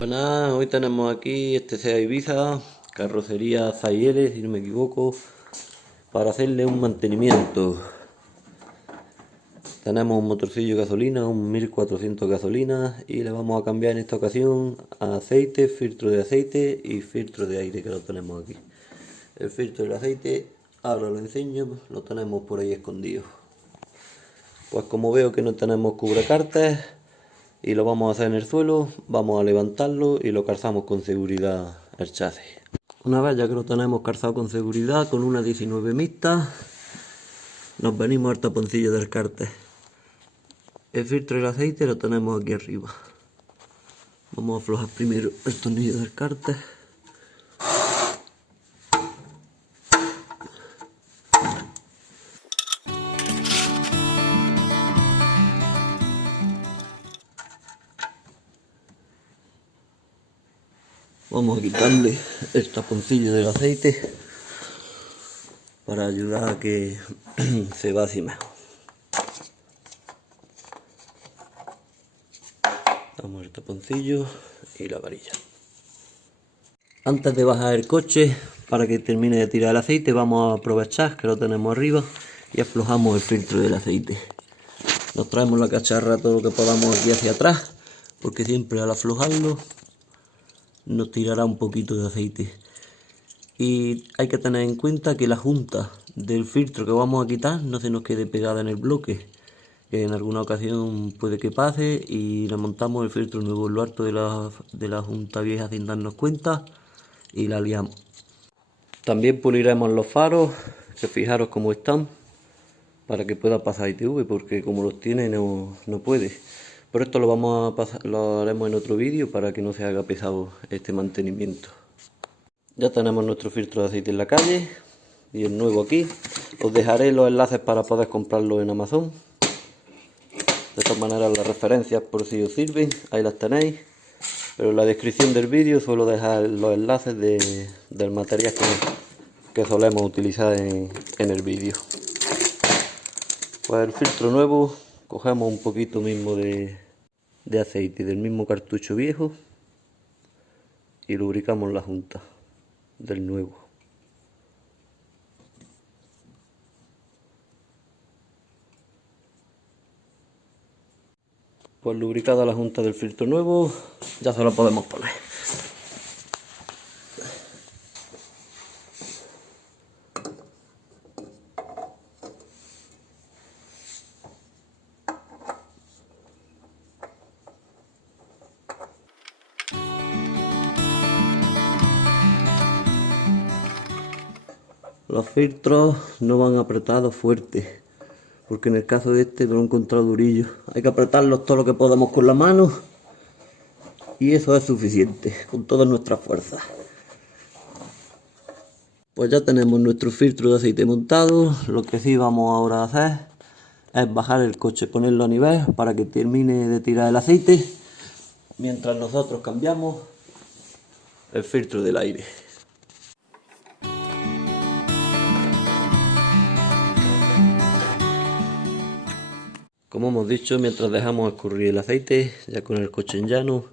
Pues nada, hoy tenemos aquí este Sea Ibiza, carrocería Zayele, si no me equivoco, para hacerle un mantenimiento. Tenemos un motorcillo de gasolina, un 1400 gasolina, y le vamos a cambiar en esta ocasión a aceite, filtro de aceite y filtro de aire, que lo tenemos aquí. El filtro del aceite, ahora lo enseño, lo tenemos por ahí escondido. Pues como veo que no tenemos cubrecartes y lo vamos a hacer en el suelo, vamos a levantarlo y lo calzamos con seguridad el chasis. Una vez ya que lo tenemos calzado con seguridad, con una 19 mixta, nos venimos al taponcillo del cárter. El filtro del aceite lo tenemos aquí arriba. Vamos a aflojar primero el tornillo del cárter. Vamos a quitarle el taponcillo del aceite para ayudar a que se vacíe mejor. Damos el taponcillo y la varilla. Antes de bajar el coche, para que termine de tirar el aceite, vamos a aprovechar que lo tenemos arriba y aflojamos el filtro del aceite. Nos traemos la cacharra todo lo que podamos aquí hacia atrás, porque siempre al aflojarlo nos tirará un poquito de aceite. Y hay que tener en cuenta que la junta del filtro que vamos a quitar no se nos quede pegada en el bloque, que en alguna ocasión puede que pase, y le montamos el filtro nuevo en lo alto de la junta vieja sin darnos cuenta y la liamos. También puliremos los faros, que fijaros cómo están, para que pueda pasar ITV, porque como los tiene no puede. Por esto lo vamos a pasar, lo haremos en otro vídeo para que no se haga pesado este mantenimiento. Ya tenemos nuestro filtro de aceite en la calle y el nuevo aquí. Os dejaré los enlaces para poder comprarlo en Amazon. De todas maneras, las referencias, por si os sirven, ahí las tenéis. Pero en la descripción del vídeo suelo dejar los enlaces del material que solemos utilizar en el vídeo. Pues el filtro nuevo, cogemos un poquito mismo de aceite del mismo cartucho viejo y lubricamos la junta del nuevo. Pues lubricada la junta del filtro nuevo, ya se lo podemos poner. Los filtros no van apretados fuerte, porque en el caso de este me lo he encontrado durillo. Hay que apretarlos todo lo que podamos con la mano y eso es suficiente, con todas nuestras fuerzas. Pues ya tenemos nuestro filtro de aceite montado. Lo que sí vamos ahora a hacer es bajar el coche, ponerlo a nivel para que termine de tirar el aceite, mientras nosotros cambiamos el filtro del aire. Como hemos dicho, mientras dejamos escurrir el aceite, ya con el coche en llano,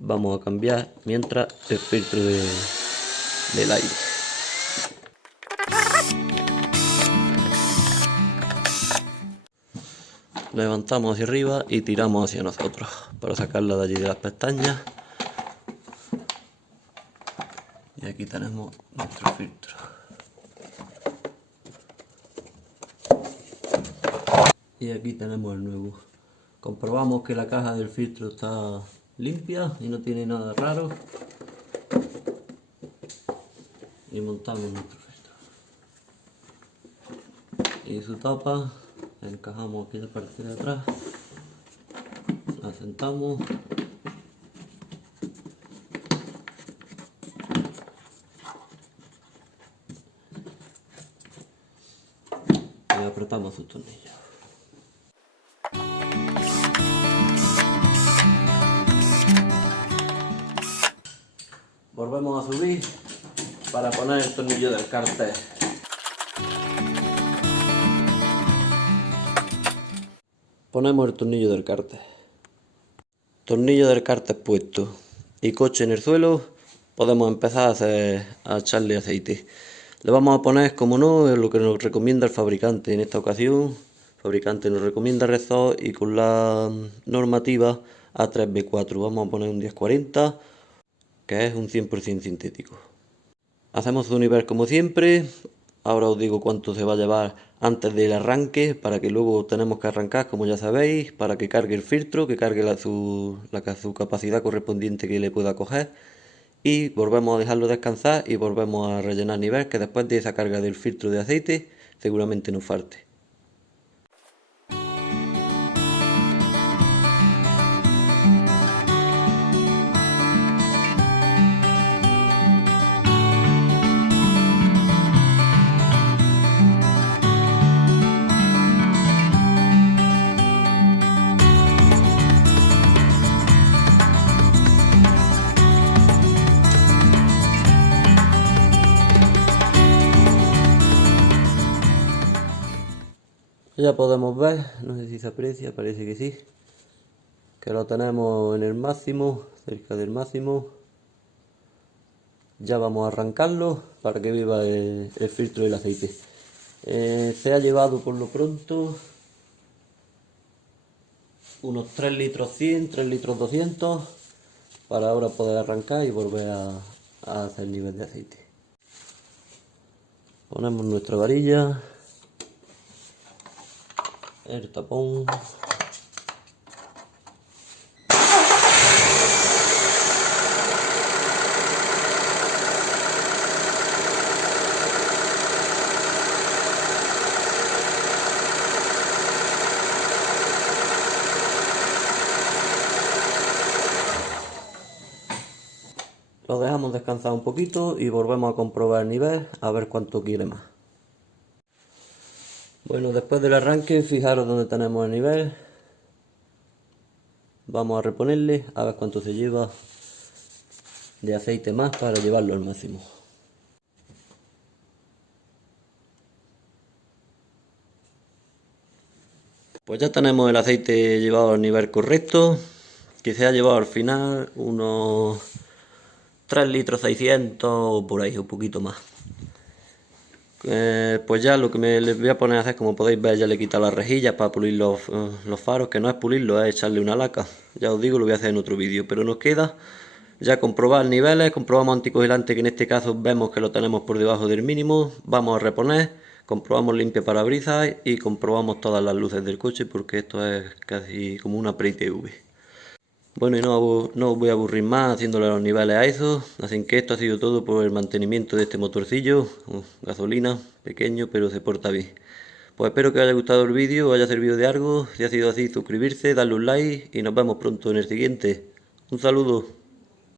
vamos a cambiar mientras el filtro del aire. Levantamos hacia arriba y tiramos hacia nosotros para sacarla de allí de las pestañas. Y aquí tenemos nuestro filtro. Y aquí tenemos el nuevo. Comprobamos que la caja del filtro está limpia y no tiene nada raro. Y montamos nuestro filtro. Y su tapa la encajamos aquí en la parte de atrás. La sentamos. Y apretamos sus tornillos. Volvemos a subir para poner el tornillo del cárter. Ponemos el tornillo del cárter. Tornillo del cárter puesto. y coche en el suelo, podemos empezar a echarle aceite. Le vamos a poner, como no, lo que nos recomienda el fabricante. En esta ocasión, el fabricante nos recomienda Repsol y con la normativa A3B4. Vamos a poner un 1040, que es un 100% sintético. Hacemos un nivel como siempre. Ahora os digo cuánto se va a llevar antes del arranque, para que luego tenemos que arrancar, como ya sabéis, para que cargue el filtro, que cargue su capacidad correspondiente que le pueda coger. Y volvemos a dejarlo descansar y volvemos a rellenar nivel, que después de esa carga del filtro de aceite seguramente nos falte. Ya podemos ver, no sé si se aprecia, parece que sí, que lo tenemos en el máximo, cerca del máximo. Ya vamos a arrancarlo para que viva el filtro del aceite. Se ha llevado por lo pronto unos 3 litros 100, 3 litros 200, para ahora poder arrancar y volver a hacer nivel de aceite. Ponemos nuestra varilla, el tapón, lo dejamos descansar un poquito y volvemos a comprobar el nivel a ver cuánto quiere más. Bueno, después del arranque, fijaros donde tenemos el nivel. Vamos a reponerle a ver cuánto se lleva de aceite más para llevarlo al máximo. Pues ya tenemos el aceite llevado al nivel correcto, que se ha llevado al final unos 3 litros 600 o por ahí, un poquito más. Pues ya lo que les voy a poner a hacer, como podéis ver, ya le he quitado las rejillas para pulir los faros, que no es pulirlo, es echarle una laca. Ya os digo, lo voy a hacer en otro vídeo, pero nos queda ya comprobar niveles. Comprobamos anticongelante, que en este caso vemos que lo tenemos por debajo del mínimo. Vamos a reponer, comprobamos limpia parabrisas y comprobamos todas las luces del coche, porque esto es casi como una pre-ITV. Bueno, y no os voy a aburrir más haciéndole los niveles a eso, así que esto ha sido todo por el mantenimiento de este motorcillo. Gasolina, pequeño, pero se porta bien. Pues espero que os haya gustado el vídeo, os haya servido de algo. Si ha sido así, suscribirse, darle un like y nos vemos pronto en el siguiente. Un saludo.